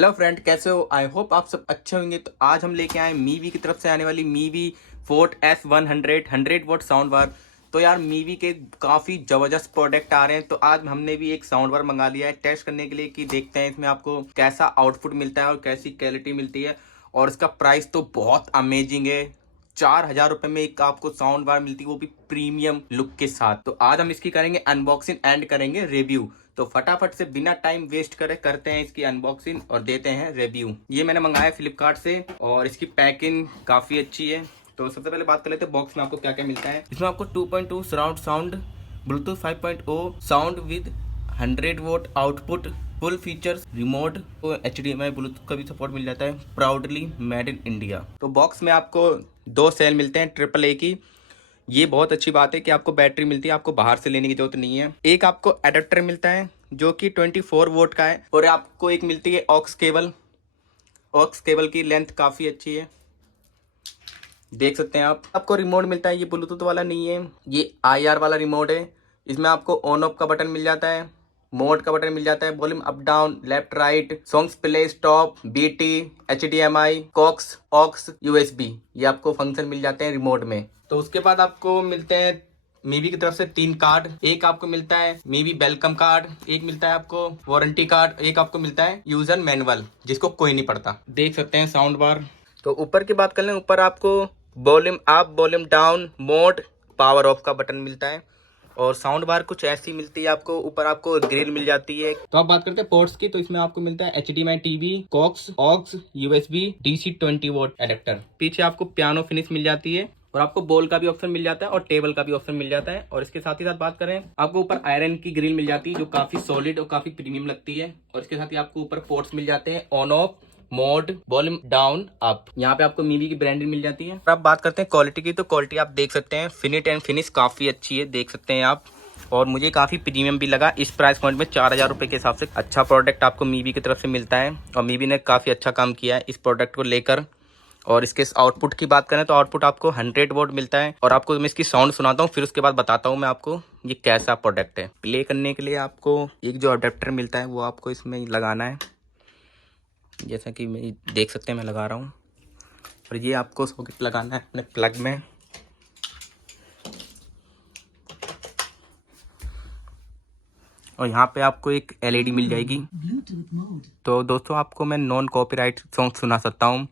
Hello friend, कैसे हो? I hope आप सब अच्छे होंगे। तो आज हम लेके आए मीवी की तरफ से आने वाली Mivi fort S100 100 what sound bar. तो यार मीवी के काफ़ी ज़बरदस्त प्रोडक्ट आ रहे हैं। तो आज हमने भी एक साउंड बार मंगा लिया है टेस्ट करने के लिए कि देखते हैं इसमें आपको कैसा आउटपुट मिलता है और कैसी क्वालिटी मिलती है। और इसका प्राइस तो बहुत अमेजिंग है। 4,000 रुपये में एक आपको साउंड बार मिलती है, वो भी प्रीमियम लुक के साथ। तो आज हम इसकी करेंगे अनबॉक्सिंग एंड करेंगे रिव्यू। तो फटाफट से बिना टाइम वेस्ट करे करते हैं इसकी अनबॉक्सिंग और देते हैं रिव्यू। ये मैंने मंगाया फ्लिपकार्ट से और इसकी पैकिंग काफ़ी अच्छी है। तो सबसे पहले बात कर लेते हैं बॉक्स में आपको क्या क्या मिलता है। इसमें आपको 2.2 surround sound, Bluetooth 5.0 sound with 100 what output, full features, remote, तो HDMI ब्लूटूथ का भी सपोर्ट मिल जाता है। Proudly made in India. तो बॉक्स में आपको 2 सेल मिलते हैं AAA की। ये बहुत अच्छी बात है कि आपको बैटरी मिलती है, आपको बाहर से लेने की जरूरत नहीं है। एक आपको एडेप्टर मिलता है जो कि 24 वोल्ट का है और आपको एक मिलती है ऑक्स केबल। ऑक्स केबल की लेंथ काफ़ी अच्छी है, देख सकते हैं आप। आपको रिमोट मिलता है, ये ब्लूटूथ वाला नहीं है, ये IR वाला रिमोट है। इसमें आपको ऑन ऑफ का बटन मिल जाता है, मोड का बटन मिल जाता है, volume up down, left right, songs play stop, BT, HDMI, coax, aux, USB, ये आपको फंक्शन मिल जाते हैं रिमोट में। तो उसके बाद आपको मिलते हैं मीवी की तरफ से 3 कार्ड। एक आपको मिलता है मीवी वेलकम कार्ड, एक मिलता है आपको वारंटी कार्ड, एक आपको मिलता है यूजर मैनुअल जिसको कोई नहीं पढ़ता। देख सकते हैं साउंड बार। तो ऊपर की बात कर लें, ऊपर आपको volume up, volume down, mode, power of का बटन मिलता है। और साउंड बार कुछ ऐसी मिलती है आपको। ऊपर आपको ग्रिल मिल जाती है। तो आप बात करते हैं पोर्ट्स की, तो इसमें आपको मिलता है HDMI TV, coax, aux, USB, DC 20 volt adapter. पीछे आपको पियानो फिनिश मिल जाती है और आपको बॉल का भी ऑप्शन मिल जाता है और टेबल का भी ऑप्शन मिल जाता है। और इसके साथ ही साथ बात करें, आपको ऊपर आयरन की ग्रिल मिल जाती है जो काफी सॉलिड और काफी प्रीमियम लगती है। और इसके साथ ही आपको ऊपर पोर्ट्स मिल जाते हैं, on off, mode, volume down up. यहाँ पे आपको मीवी की ब्रांडिंग मिल जाती है। अब बात करते हैं क्वालिटी की, तो क्वालिटी आप देख सकते हैं, फिनिट एंड फिनिश काफी अच्छी है, देख सकते हैं आप। और मुझे काफ़ी प्रीमियम भी लगा। इस प्राइस पॉइंट में 4,000 रुपये के हिसाब से अच्छा प्रोडक्ट आपको मीवी की तरफ से मिलता है। और मीवी ने काफ़ी अच्छा काम किया है इस प्रोडक्ट को लेकर। और इसके आउटपुट की बात करें तो आउटपुट आपको 100 वोल्ट मिलता है। और आपको मैं इसकी साउंड सुनाता हूँ, फिर उसके बाद बताता हूँ मैं आपको ये कैसा प्रोडक्ट है। प्ले करने के लिए आपको एक जो अडेप्टर मिलता है वो आपको इसमें लगाना है, जैसा कि मैं देख सकते हैं मैं लगा रहा हूँ। और ये आपको सॉकेट लगाना है अपने प्लग में। और यहाँ पे आपको एक LED मिल जाएगी। तो दोस्तों आपको मैं नॉन कॉपीराइट सॉन्ग सुना सकता हूँ।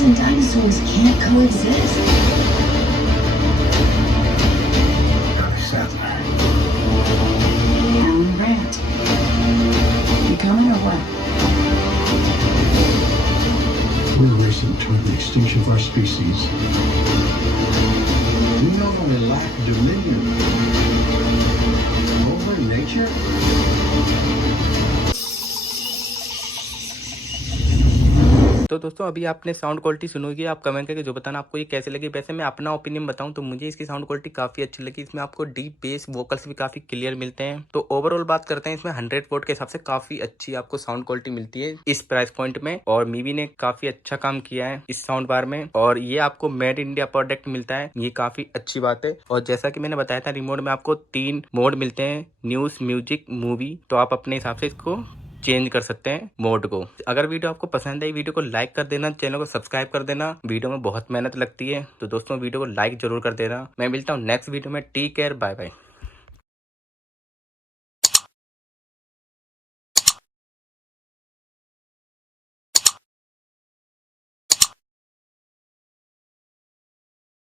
And dinosaurs can't coexist. Alan Grant, you coming or what? We're racing toward the extinction of our species. We not only lack dominion over nature, तो दोस्तों अभी आपने साउंड क्वालिटी सुनोगी, आप कमेंट करके जो बताना आपको ये कैसे लगी। वैसे मैं अपना ओपिनियन बताऊं तो मुझे इसकी साउंड क्वालिटी काफ़ी अच्छी लगी। इसमें आपको डीप बेस वोकल्स भी काफ़ी क्लियर मिलते हैं। तो ओवरऑल बात करते हैं, इसमें 100 वोट के हिसाब से काफ़ी अच्छी आपको साउंड क्वालिटी मिलती है इस प्राइस पॉइंट में। और मीवी ने काफ़ी अच्छा काम किया है इस साउंड बार में। और ये आपको मेड इंडिया प्रोडक्ट मिलता है, ये काफ़ी अच्छी बात है। और जैसा कि मैंने बताया था, रिमोट में आपको 3 मोड मिलते हैं, न्यूज़, म्यूजिक, मूवी। तो आप अपने हिसाब से इसको चेंज कर सकते हैं मोड को। अगर वीडियो आपको पसंद आई, वीडियो को लाइक कर देना, चैनल को सब्सक्राइब कर देना। वीडियो में बहुत मेहनत लगती है, तो दोस्तों वीडियो को लाइक जरूर कर देना। मैं मिलता हूँ नेक्स्ट वीडियो में। Take care, bye bye.